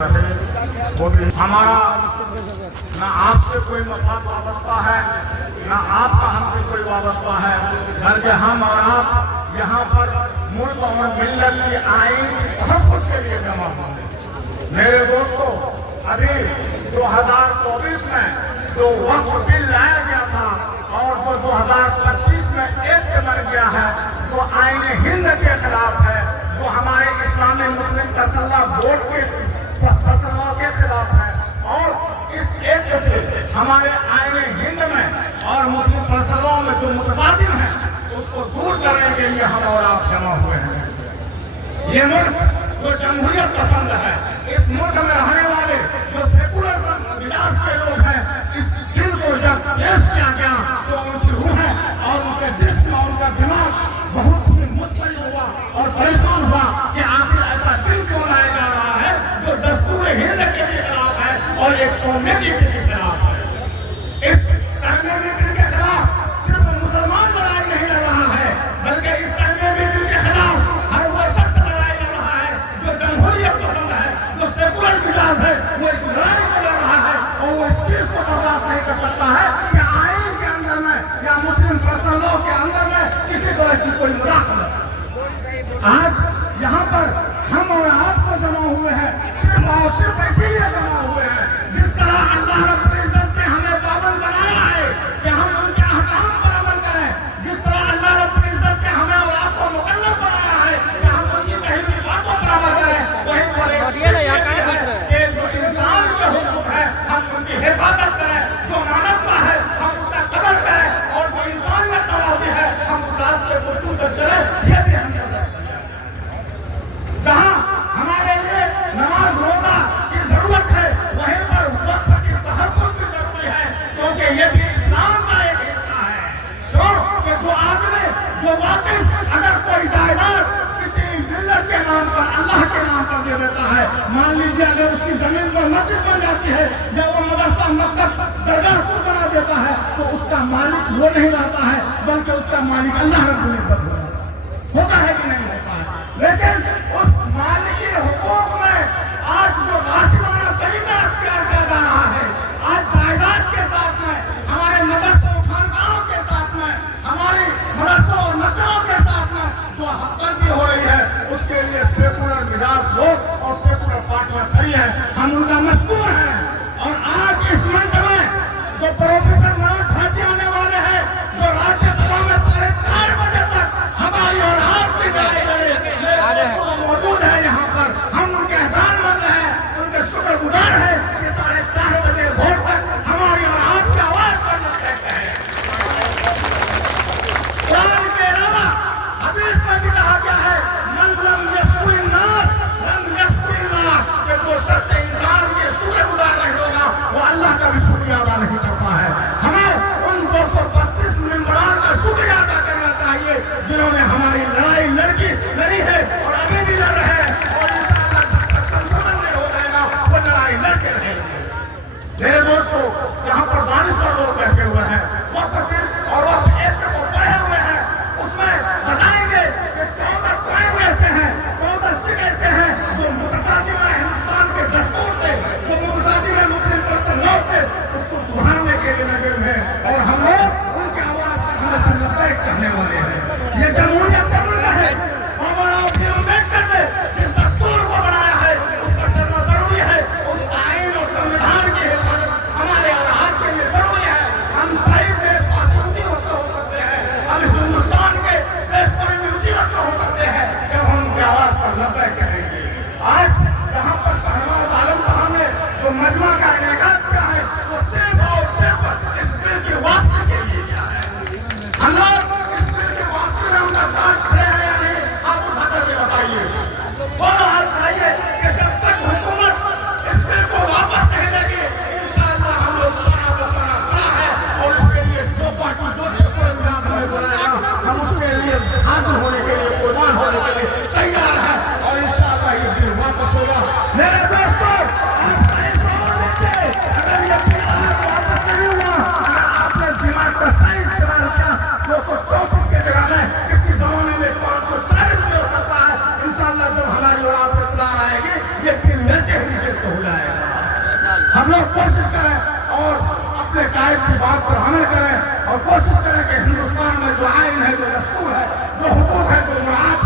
हमारा न आपसे कोई मफाद वाबस्ता है, न आपका हमसे कोई वाबस्ता है, बल्कि हम और आप यहाँ पर मुल्क और मिल्लत की आइन की तहफ़्फ़ुज़ के लिए जमा हुए। मेरे दोस्तों, अभी 2024 में जो वक्फ बिल लाया गया था और जो 2025 में एक्ट बन गया है, जो आइन हिंद के खिलाफ है, जो हमारे इस्लामी मुस्लिम तसल्ला बोर्ड के फैसलों के खिलाफ है, और इस एक्ट से हमारे आईने हिंद में और मुस्लिम फैसलों में जो मुतसादिम है उसको दूर करने के लिए हम और आप जमा हुए हैं। ये मुल्क जो जमहूरियत पसंद है, इस मुल्क में रहने वाले जो सेकुलर मिजाज के लोग हैं, इस दिल को जब पेश किया गया तो उनकी रूहें और उनके जिस्म और उनका दिमाग बहुत ही मुस्तैद हुआ और परेशान हुआ कि आखिर ऐसा दिल क्यों लाया जा रहा है जो दस्तूर हिंद के खिलाफ है और एक कम्युनिटी के खिलाफ है। इस कम्युनिटी के खिलाफ सिर्फ मुसलमान लड़ाई नहीं लड़ रहा है, बल्कि इस कम्युनिटी के खिलाफ हर वो शख्स लड़ाई लड़ रहा है जो जमहूरियत पसंद है, जो सेकुलर मिजाज है, वो इस लड़ाई को लड़ रहा है और वो इस चीज को बर्दाश्त नहीं कर सकता है कि आइन के अंदर में या मुस्लिम फैसलों के अंदर में किसी तरह की कोई मुदाखलत। आज यहाँ पर हम और आपको जमा हुए हैं सिर्फ और सिर्फ इसीलिए जमा हुए हैं जिस तरह अल्लाह रब्बुल इज्जत ने हमें पाबंद बनाया है कि हम उनके अहकाम पर अमल करें, जिस तरह अल्लाह रब्बुल इज्जत ने हमें और आपको मुकल्लफ बनाया है कि हम उनकी कही हुई बातों पर अमल करें, वहीं पर कि जो इंसान के हुकूक है हम उनकी हिफाजत करें, जो मानवता है हम उसका कदर करें और जो इंसानियत नवाजी है हम उस रास्ते को चूमकर चले। ये भी हम जहाँ हमारे लिए नमाज रोजा की जरूरत है, वहीं पर वक्त की तहफ़्फ़ुज़ भी जरूरी है, क्योंकि ये भी इस्लाम का एक हिस्सा है। कि जो आदमी जो वाकिफ अगर कोई जायदाद किसी मिल्लत के नाम पर अल्लाह के नाम पर दे देता है, मान लीजिए अगर उसकी जमीन पर मस्जिद बन जाती है या वो मदरसा मकतब दरगाह को बना देता है, तो उसका मालिक वो नहीं रहता है, बल्कि उसका मालिक अल्लाह रब्बुल इज्जत होता है कि नहीं होता है। लेकिन उस मालिकी हुकूक में आज जो गासिबाना तरीका अख्तियार किया जा रहा है, आज जायदाद के साथ में, हमारे मदरसों खानकाहों के साथ में, हमारे मदरसों और मकतबों के साथ में जो हक़्क़ी हो रही है, उसके लिए सेकुलर मिजाज लोग और सेकुलर पार्टियां खड़ी है, हम उनका मशकूर हैं। और आज इस मंच में जो प्रोफेसर मनोज हाजी आने वाले हैं, जो राज्यसभा में 4:30 बजे तक हमारी और आपकी लड़ाई लड़े मौजूद है, यहाँ पर हम उनके एहसानमंद हैं, उनके शुक्रगुजार हैं कि 4:30 बजे वोट तक हमारी और आपकी आवाज पर रखते हैं। कुरान के अलावा हदीस में भी कहा गया है, मन लम यशकुरिन नास लम यशकुरिल्लाह, कि जो शख्स इंसान के शुक्रगुजार नहीं होगा वो अल्लाह का भी शुक्रिया अदा नहीं करता है। हमें उन 232 मेंबरान का शुक्रिया अदा करना चाहिए जिन्होंने हमारी लड़ाई लड़ी है और अभी भी लड़ रहे हैं और इंशाअल्लाह हो जाएगा वो लड़ाई लड़के रहेंगे। मेरे दोस्तों, यहाँ पर दानिश्वर लोग बैठे हुए हैं, वक्त और वक्त एक को पढ़े हुए हैं, उसमें बताएंगे कि 14 पॉइंट ऐसे हैं, 14 सिख ऐसे हैं जो मुतसादिम है हिंदुस्तान के दस्तूर से, जो मुतसादिम है मुस्लिम फैसलों से, उसको सुधारने के लिए लगे हुए हैं और हम लोग उनकी आवाज पर हमेशा लबैक कहने वाले हैं। ये जमहूरियत का मुल्क है और आप अम्बेडकर ने जिस दस्तूर को बनाया है उस पर चलना जरूरी है। उस आइन और संविधान की हिफाजत हमारे और ہو جائے گا۔ ہم لوگ کوشش کریں اور اپنے قائد کی بات پر عمل کریں اور کوشش کریں کہ ہندوستان میں جو آئین ہے، جو دستور ہے، جو حقوق ہے، جو مراعات